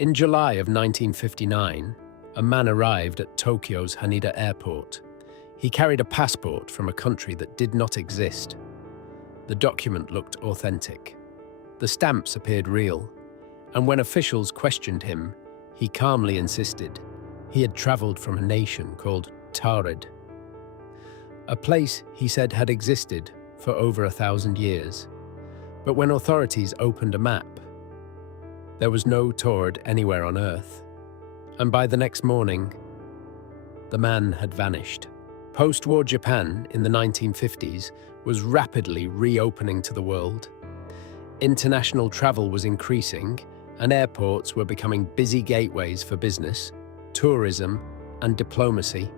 In July of 1959, a man arrived at Tokyo's Haneda Airport. He carried a passport from a country that did not exist. The document looked authentic. The stamps appeared real, and when officials questioned him, he calmly insisted he had traveled from a nation called Taured, a place he said had existed for over 1,000 years. But when authorities opened a map, there was no Taured anywhere on Earth. And by the next morning, the man had vanished. Post-war Japan in the 1950s was rapidly reopening to the world. International travel was increasing, and airports were becoming busy gateways for business, tourism, and diplomacy.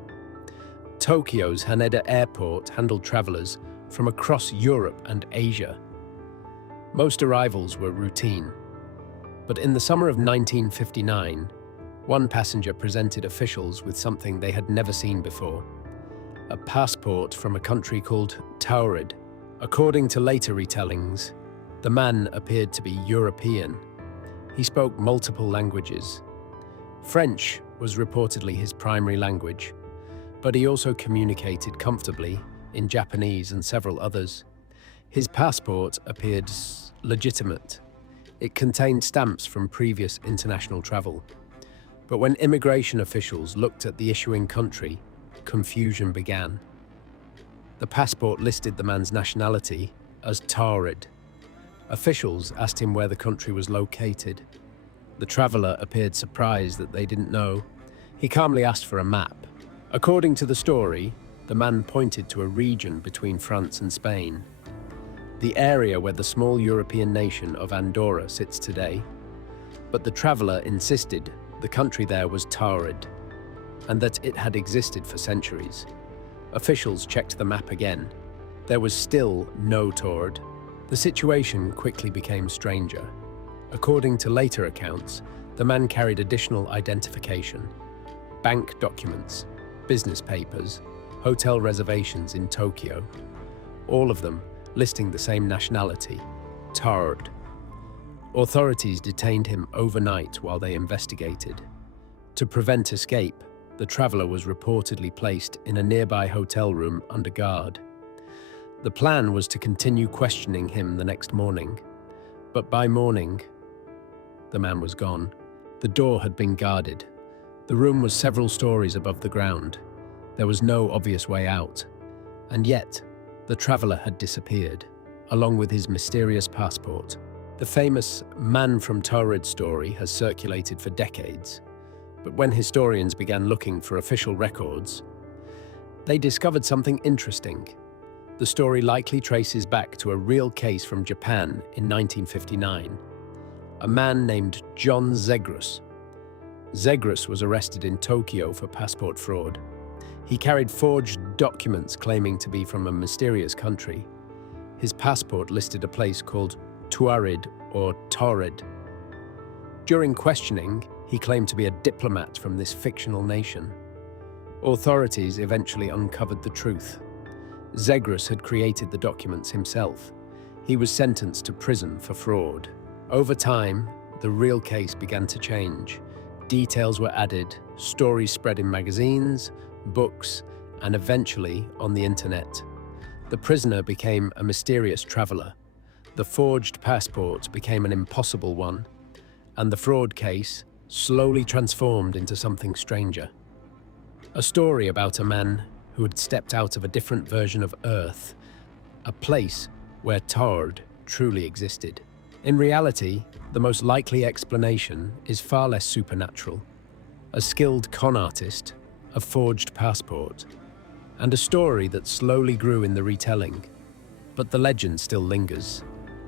Tokyo's Haneda Airport handled travelers from across Europe and Asia. Most arrivals were routine. But in the summer of 1959, one passenger presented officials with something they had never seen before: a passport from a country called Taured. According to later retellings, the man appeared to be European. He spoke multiple languages. French was reportedly his primary language, but he also communicated comfortably in Japanese and several others. His passport appeared legitimate. It contained stamps from previous international travel. But when immigration officials looked at the issuing country, confusion began. The passport listed the man's nationality as Taured. Officials asked him where the country was located. The traveler appeared surprised that they didn't know. He calmly asked for a map. According to the story, the man pointed to a region between France and Spain, the area where the small European nation of Andorra sits today. But the traveler insisted the country there was Taured, and that it had existed for centuries. Officials checked the map again. There was still no Taured. The situation quickly became stranger. According to later accounts, the man carried additional identification: bank documents, business papers, hotel reservations in Tokyo, all of them listing the same nationality, Taured. Authorities detained him overnight while they investigated. To prevent escape, the traveler was reportedly placed in a nearby hotel room under guard. The plan was to continue questioning him the next morning, but by morning, the man was gone. The door had been guarded. The room was several stories above the ground. There was no obvious way out, and yet the traveler had disappeared, along with his mysterious passport. The famous Man from Taured story has circulated for decades, but when historians began looking for official records, they discovered something interesting. The story likely traces back to a real case from Japan in 1959. A man named John Zegrus. Zegrus was arrested in Tokyo for passport fraud. He carried forged documents claiming to be from a mysterious country. His passport listed a place called Taured or Taured. During questioning, he claimed to be a diplomat from this fictional nation. Authorities eventually uncovered the truth. Zegrus had created the documents himself. He was sentenced to prison for fraud. Over time, the real case began to change. Details were added, stories spread in magazines, books, and eventually on the internet. The prisoner became a mysterious traveler. The forged passport became an impossible one, and the fraud case slowly transformed into something stranger. A story about a man who had stepped out of a different version of Earth, a place where Taured truly existed. In reality, the most likely explanation is far less supernatural. A skilled con artist, a forged passport, and a story that slowly grew in the retelling. But the legend still lingers.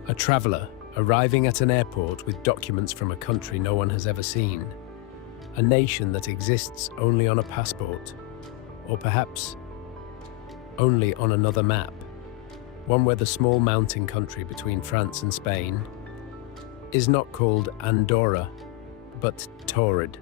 A traveler arriving at an airport with documents from a country no one has ever seen. A nation that exists only on a passport, or perhaps only on another map. One where the small mountain country between France and Spain is not called Andorra, but Taured.